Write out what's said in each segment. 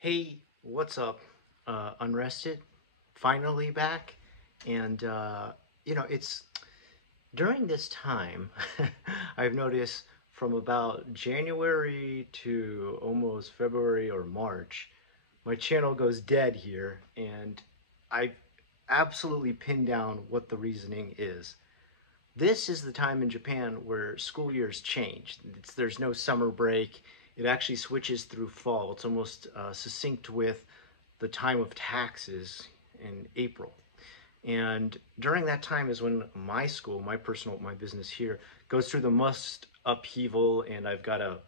Hey, what's up? Unrested, finally back. And, it's during this time, I've noticed from about January to almost February or March, my channel goes dead here. And I've absolutely pinned down what the reasoning is. This is the time in Japan where school years change. There's no summer break. It actually switches through fall. It's almost succinct with the time of taxes in April. And during that time is when my school, my business here, goes through the most upheaval, and I've got to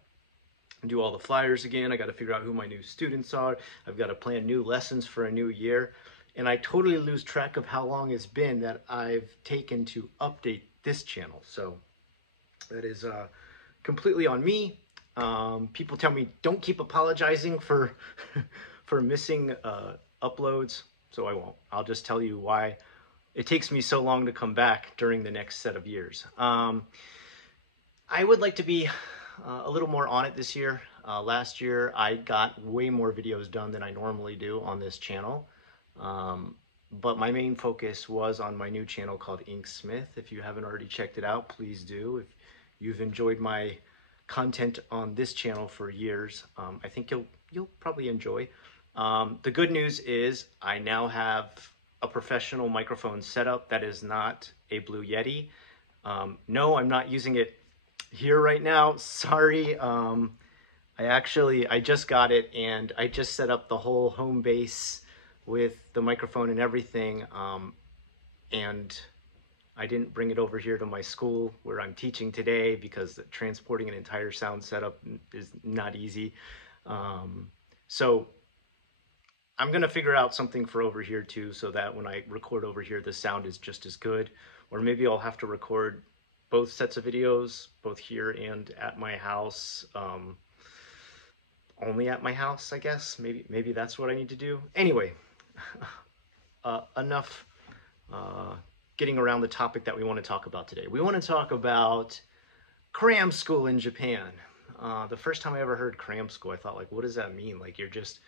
do all the flyers again. I got to figure out who my new students are. I've got to plan new lessons for a new year. And I totally lose track of how long it's been that I've taken to update this channel. So that is completely on me. People tell me don't keep apologizing for for missing uploads, so I won't. I'll just tell you why it takes me so long to come back during the next set of years. I would like to be a little more on it this year. Last year, I got way more videos done than I normally do on this channel. But my main focus was on my new channel called Inksmith. If you haven't already checked it out, please do. If you've enjoyed my content on this channel for years, I think you'll probably enjoy. The good news is I now have a professional microphone setup that is not a Blue Yeti. No, I'm not using it here right now. Sorry. I just got it, and I just set up the whole home base with the microphone and everything. And I didn't bring it over here to my school where I'm teaching today because transporting an entire sound setup is not easy. So I'm gonna figure out something for over here too, so that when I record over here, the sound is just as good. Or maybe I'll have to record both sets of videos, both here and at my house. Only at my house, I guess. Maybe that's what I need to do. Anyway, enough getting around the topic that we want to talk about today. We want to talk about cram school in Japan. The first time I ever heard cram school, I thought, like, what does that mean? Like, you're just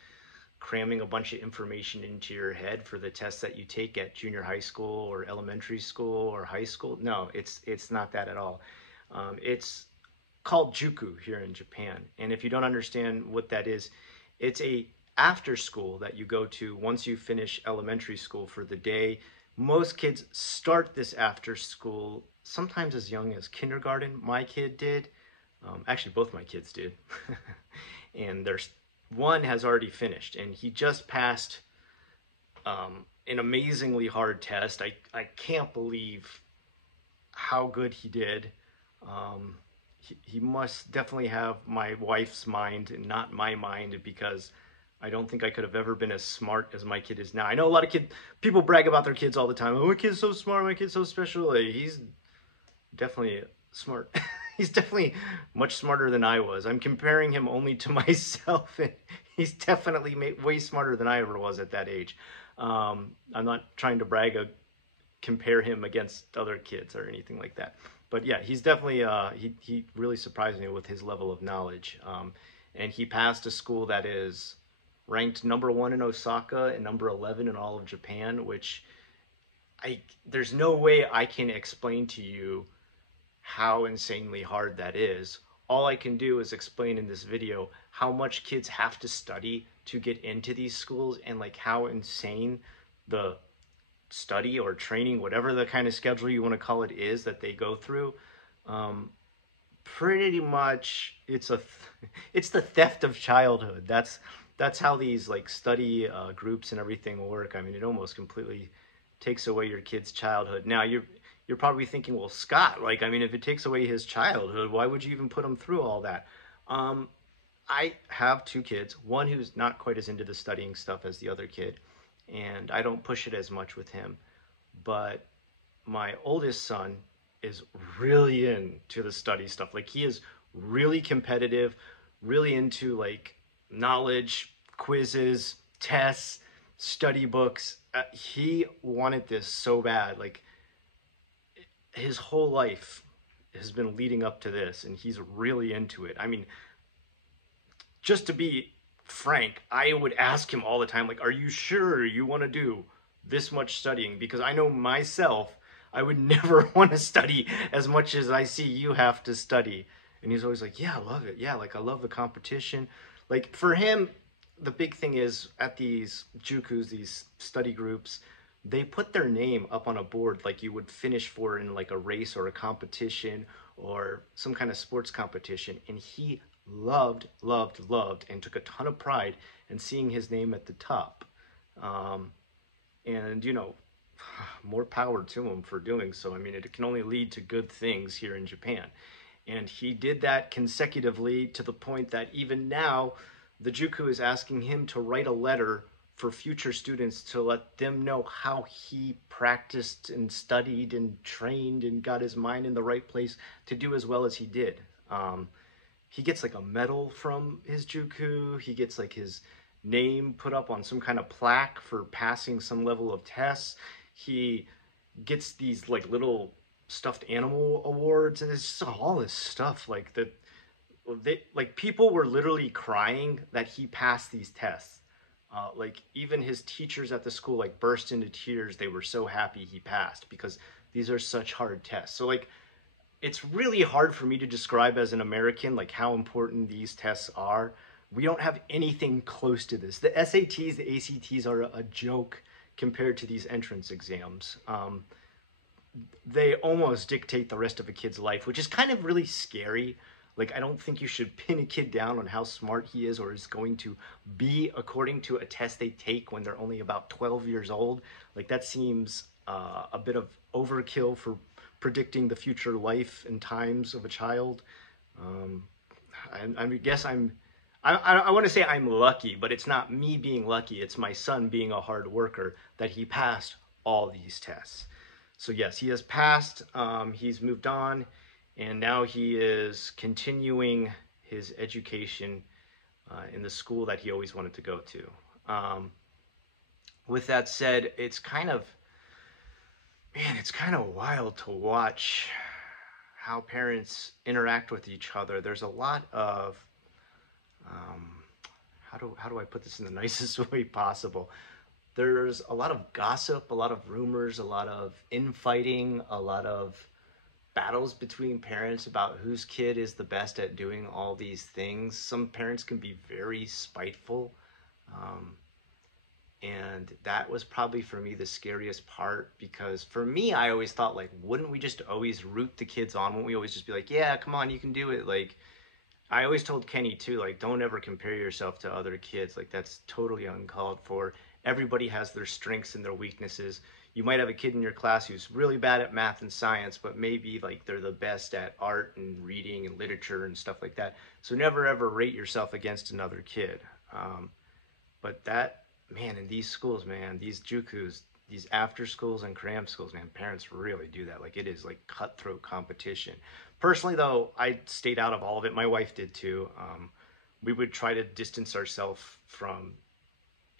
cramming a bunch of information into your head for the tests that you take at junior high school or elementary school or high school? No, it's not that at all. It's called juku here in Japan. And if you don't understand what that is, it's a after school that you go to once you finish elementary school for the day. Most kids start this after school sometimes as young as kindergarten. My kid did. Actually, both my kids did. And there's one has already finished, and he just passed an amazingly hard test. I can't believe how good he did. He must definitely have my wife's mind and not my mind, because I don't think I could have ever been as smart as my kid is now. I know a lot of people brag about their kids all the time. Oh, my kid's so smart, my kid's so special. Like, he's definitely smart. He's definitely much smarter than I was. I'm comparing him only to myself, and he's definitely way smarter than I ever was at that age. I'm not trying to compare him against other kids or anything like that. But yeah, he's definitely he really surprised me with his level of knowledge. And he passed a school that is ranked #1 in Osaka and #11 in all of Japan, which there's no way I can explain to you how insanely hard that is. All I can do is explain in this video how much kids have to study to get into these schools, and like how insane the study or training, whatever the kind of schedule you want to call it is, that they go through. Pretty much it's the theft of childhood. That's how these like study groups and everything work. I mean, it almost completely takes away your kid's childhood. Now you're probably thinking, well, Scott, like, I mean, if it takes away his childhood, why would you even put him through all that? I have two kids, one who's not quite as into the studying stuff as the other kid, and I don't push it as much with him. But my oldest son is really into the study stuff. Like, he is really competitive, really into like knowledge, quizzes, tests, study books. He wanted this so bad. Like, his whole life has been leading up to this, and he's really into it. I mean, just to be Frank, I would ask him all the time, like, are you sure you want to do this much studying? Because I know myself, I would never want to study as much as I see you have to study. And he's always like, yeah, I love it. Yeah, like I love the competition. Like for him, the big thing is at these jukus, these study groups, they put their name up on a board like you would finish for in like a race or a competition or some kind of sports competition. And he loved, and took a ton of pride in seeing his name at the top. Um, and, you know, more power to him for doing so. I mean, it can only lead to good things here in Japan. And he did that consecutively to the point that even now, the Juku is asking him to write a letter for future students to let them know how he practiced and studied and trained and got his mind in the right place to do as well as he did. He gets like a medal from his Juku. He gets like his name put up on some kind of plaque for passing some level of tests. He gets these like little stuffed animal awards, and it's just all this stuff like that. Like people were literally crying that he passed these tests. Like even his teachers at the school like burst into tears. They were so happy he passed because these are such hard tests. So like it's really hard for me to describe as an American like how important these tests are. We don't have anything close to this. The SATs, the ACTs are a joke compared to these entrance exams. They almost dictate the rest of a kid's life, which is kind of really scary. Like, I don't think you should pin a kid down on how smart he is or is going to be according to a test they take when they're only about 12 years old. Like, that seems a bit of overkill for predicting the future life and times of a child. Um, I guess I want to say I'm lucky, but it's not me being lucky. It's my son being a hard worker that he passed all these tests. So yes, he has passed. He's moved on, and now he is continuing his education in the school that he always wanted to go to. With that said, it's kind of, man, it's kind of wild to watch how parents interact with each other. There's a lot of um, how do I put this in the nicest way possible? There's a lot of gossip, a lot of rumors, a lot of infighting, a lot of battles between parents about whose kid is the best at doing all these things. Some parents can be very spiteful. Um, and that was probably for me the scariest part because for me, I always thought like, wouldn't we just always root the kids on? Wouldn't we always just be like, yeah, come on, you can do it. Like, I always told Kenny too, like, don't ever compare yourself to other kids. Like, that's totally uncalled for. Everybody has their strengths and their weaknesses. You might have a kid in your class who's really bad at math and science, but maybe like they're the best at art and reading and literature and stuff like that. So never ever rate yourself against another kid. But that, man, in these schools, man, these jukus, these after schools and cram schools, man, parents really do that. Like it is like cutthroat competition. Personally, though, I stayed out of all of it. My wife did too. We would try to distance ourselves from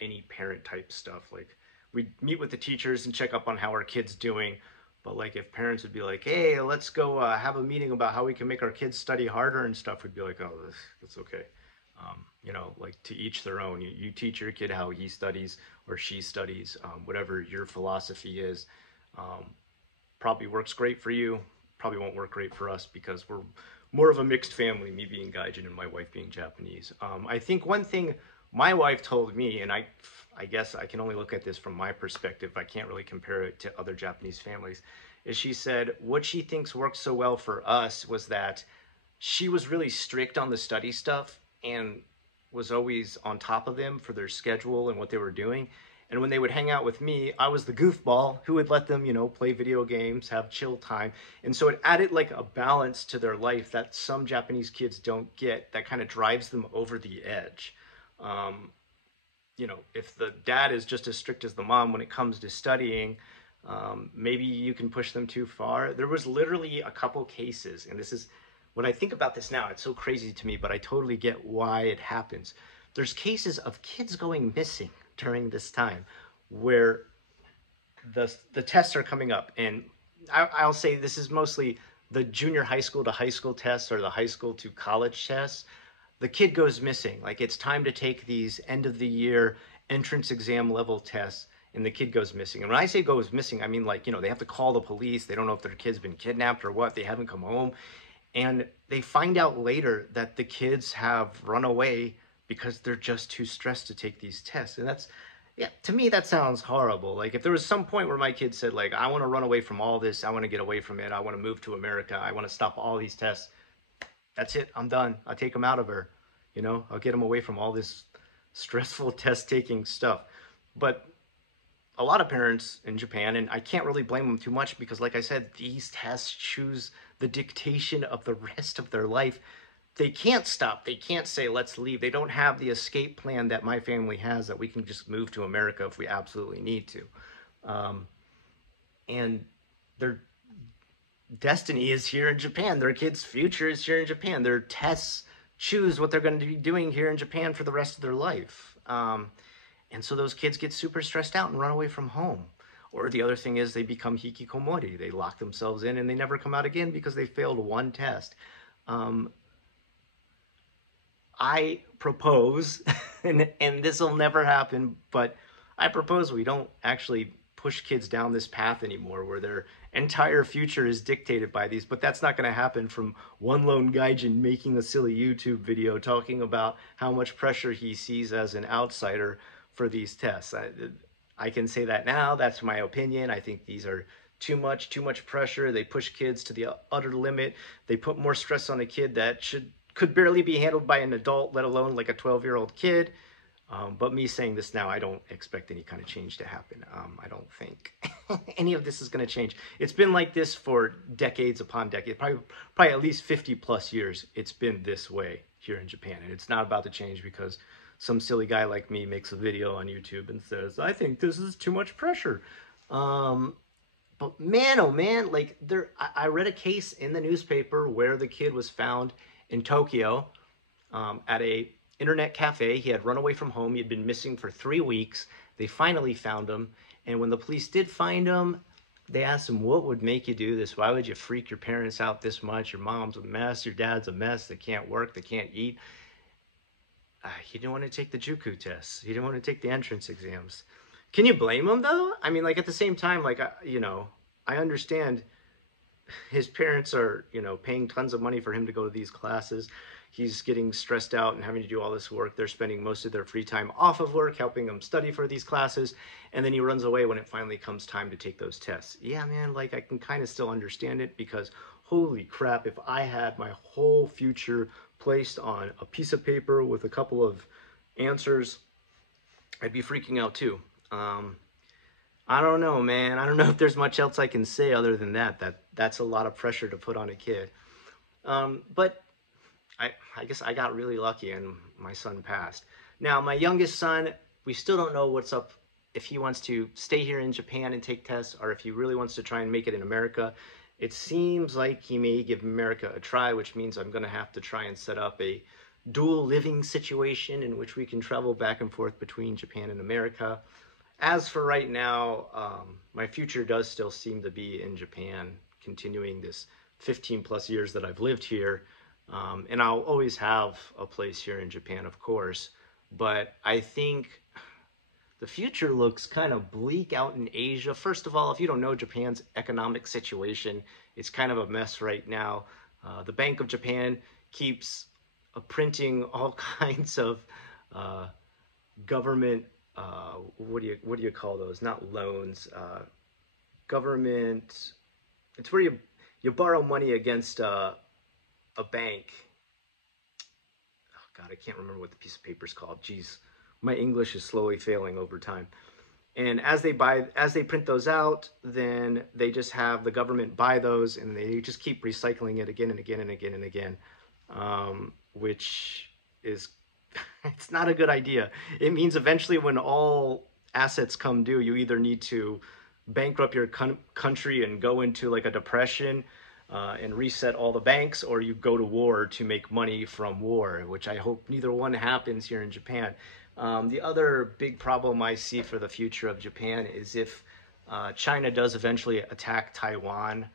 any parent type stuff. Like we'd meet with the teachers and check up on how our kids doing. But like if parents would be like, hey, let's go have a meeting about how we can make our kids study harder and stuff, we'd be like, oh, that's okay. You know, like to each their own. You teach your kid how he studies or she studies, whatever your philosophy is. Probably works great for you. Probably won't work great for us because we're more of a mixed family, me being Gaijin and my wife being Japanese. I think one thing my wife told me, and I guess I can only look at this from my perspective, I can't really compare it to other Japanese families, is she said what she thinks worked so well for us was that she was really strict on the study stuff and was always on top of them for their schedule and what they were doing. And when they would hang out with me, I was the goofball who would let them, you know, play video games, have chill time. And so it added like a balance to their life that some Japanese kids don't get that kind of drives them over the edge. You know, if the dad is just as strict as the mom when it comes to studying, maybe you can push them too far. There was literally a couple cases, and this is, when I think about this now, it's so crazy to me, but I totally get why it happens. There's cases of kids going missing during this time where the tests are coming up. And I'll say this is mostly the junior high school to high school tests or the high school to college tests. the kid goes missing. Like it's time to take these end of the year entrance exam level tests, and the kid goes missing. And when I say goes missing, I mean like, you know, they have to call the police. They don't know if their kid's been kidnapped or what. They haven't come home. And they find out later that the kids have run away because they're just too stressed to take these tests. And that's, yeah, to me, that sounds horrible. Like if there was some point where my kid said like, I want to run away from all this. I want to get away from it. I want to move to America. I want to stop all these tests. That's it. I'm done. I'll take them out of her. You know, I'll get them away from all this stressful test taking stuff. But a lot of parents in Japan, and I can't really blame them too much because like I said, these tests choose the dictation of the rest of their life. They can't stop. They can't say, let's leave. They don't have the escape plan that my family has, that we can just move to America if we absolutely need to. And their destiny is here in Japan. Their kids' future is here in Japan. Their tests choose what they're going to be doing here in Japan for the rest of their life. And so those kids get super stressed out and run away from home. Or the other thing is they become hikikomori. They lock themselves in and they never come out again because they failed one test. I propose, and this will never happen, but I propose we don't actually push kids down this path anymore where their entire future is dictated by these. But that's not going to happen from one lone gaijin making a silly YouTube video talking about how much pressure he sees as an outsider for these tests. I can say that now. That's my opinion. I think these are too much pressure. They push kids to the utter limit. They put more stress on a kid that could barely be handled by an adult, let alone like a 12-year-old kid. But me saying this now, I don't expect any kind of change to happen. I don't think any of this is going to change. It's been like this for decades upon decades, probably at least 50 plus years. It's been this way here in Japan. And it's not about to change because some silly guy like me makes a video on YouTube and says, I think this is too much pressure. But man, oh man, like I read a case in the newspaper where the kid was found in Tokyo at a internet cafe. He had run away from home. He had been missing for 3 weeks. They finally found him. And when the police did find him, they asked him, what would make you do this? Why would you freak your parents out this much? Your mom's a mess. Your dad's a mess. They can't work. They can't eat. He didn't want to take the Juku tests. He didn't want to take the entrance exams. Can you blame him though? I mean, like at the same time, like, you know, I understand his parents are, you know, paying tons of money for him to go to these classes. He's getting stressed out and having to do all this work. They're spending most of their free time off of work, helping him study for these classes. And then he runs away when it finally comes time to take those tests. Yeah, man, like I can kind of still understand it because holy crap, if I had my whole future placed on a piece of paper with a couple of answers, I'd be freaking out too. I don't know, man. I don't know if there's much else I can say other than that's a lot of pressure to put on a kid. But I guess I got really lucky and my son passed. Now, my youngest son, we still don't know what's up, if he wants to stay here in Japan and take tests or if he really wants to try and make it in America. It seems like he may give America a try, which means I'm going to have to try and set up a dual living situation in which we can travel back and forth between Japan and America. As for right now, my future does still seem to be in Japan, continuing this 15 plus years that I've lived here. And I'll always have a place here in Japan, of course. But I think the future looks kind of bleak out in Asia. First of all, if you don't know Japan's economic situation, it's kind of a mess right now. The Bank of Japan keeps printing all kinds of government, what do you call those? Not loans, government. It's where you borrow money against a bank. Oh God, I can't remember what the piece of paper is called. Geez, my English is slowly failing over time. And as they print those out, then they just have the government buy those, and they just keep recycling it again and again and again and again, which is it's not a good idea. It means eventually when all assets come due, you either need to bankrupt your country and go into like a depression and reset all the banks, or you go to war to make money from war, which I hope neither one happens here in Japan. The other big problem I see for the future of Japan is if China does eventually attack Taiwan,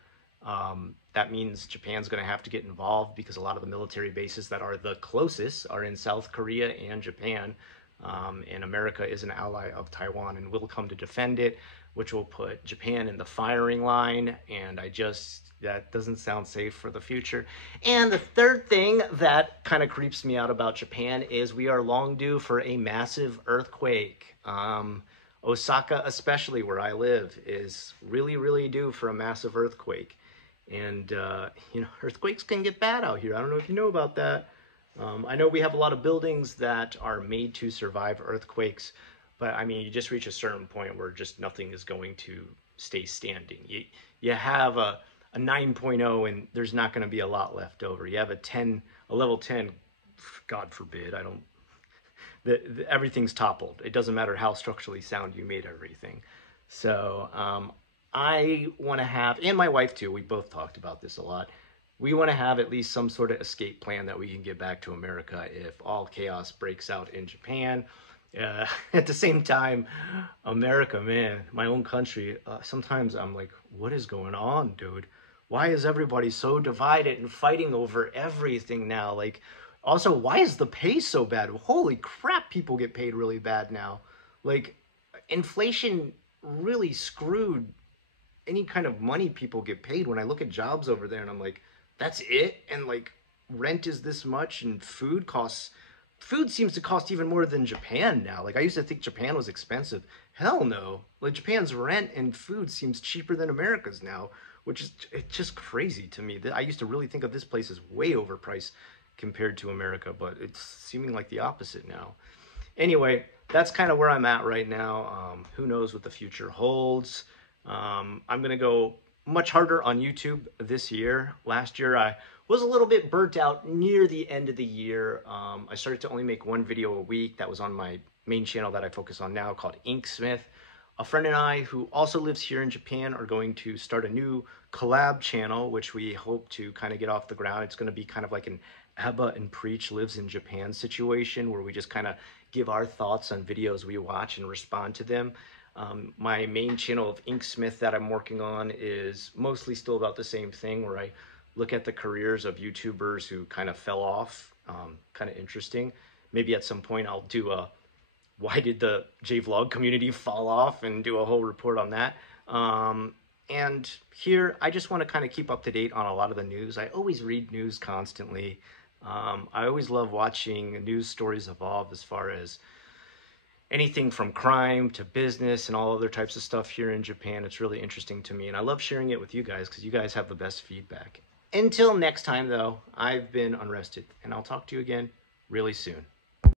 that means Japan's going to have to get involved because a lot of the military bases that are the closest are in South Korea and Japan. And America is an ally of Taiwan and will come to defend it, which will put Japan in the firing line. And that doesn't sound safe for the future. And the third thing that kind of creeps me out about Japan is we are long due for a massive earthquake. Osaka, especially where I live, is really, really due for a massive earthquake. And, earthquakes can get bad out here. I don't know if you know about that. I know we have a lot of buildings that are made to survive earthquakes, but I mean, you just reach a certain point where just nothing is going to stay standing. You have a 9.0 and there's not going to be a lot left over. You have a level 10, God forbid, everything's toppled. It doesn't matter how structurally sound you made everything. So I want to have, and my wife too, we both talked about this a lot, we want to have at least some sort of escape plan that we can get back to America if all chaos breaks out in Japan. At the same time, America, man, my own country, sometimes I'm like, what is going on, dude? Why is everybody so divided and fighting over everything now? Like, also, why is the pay so bad? Holy crap, people get paid really bad now. Like, inflation really screwed any kind of money people get paid. When I look at jobs over there and I'm like, that's it? And like, rent is this much and food seems to cost even more than Japan now. Like, I used to think Japan was expensive. Hell no. Like, Japan's rent and food seems cheaper than America's now, which is it's just crazy to me. I used to really think of this place as way overpriced compared to America, but it's seeming like the opposite now. Anyway, that's kind of where I'm at right now. Who knows what the future holds. I'm going to go much harder on YouTube this year. Last year, I was a little bit burnt out near the end of the year. I started to only make one video a week. That was on my main channel that I focus on now called Inksmith. A friend and I, who also lives here in Japan, are going to start a new collab channel, which we hope to kind of get off the ground. It's going to be kind of like an Abba and Preach Lives in Japan situation, where we just kind of give our thoughts on videos we watch and respond to them. My main channel of Inksmith that I'm working on is mostly still about the same thing, where I look at the careers of YouTubers who kind of fell off. Kind of interesting. Maybe at some point I'll do a why did the JVlog community fall off and do a whole report on that. And here I just want to kind of keep up to date on a lot of the news. I always read news constantly. I always love watching news stories evolve as far as anything from crime to business and all other types of stuff here in Japan. It's really interesting to me, and I love sharing it with you guys because you guys have the best feedback. Until next time, though, I've been Unrested, and I'll talk to you again really soon.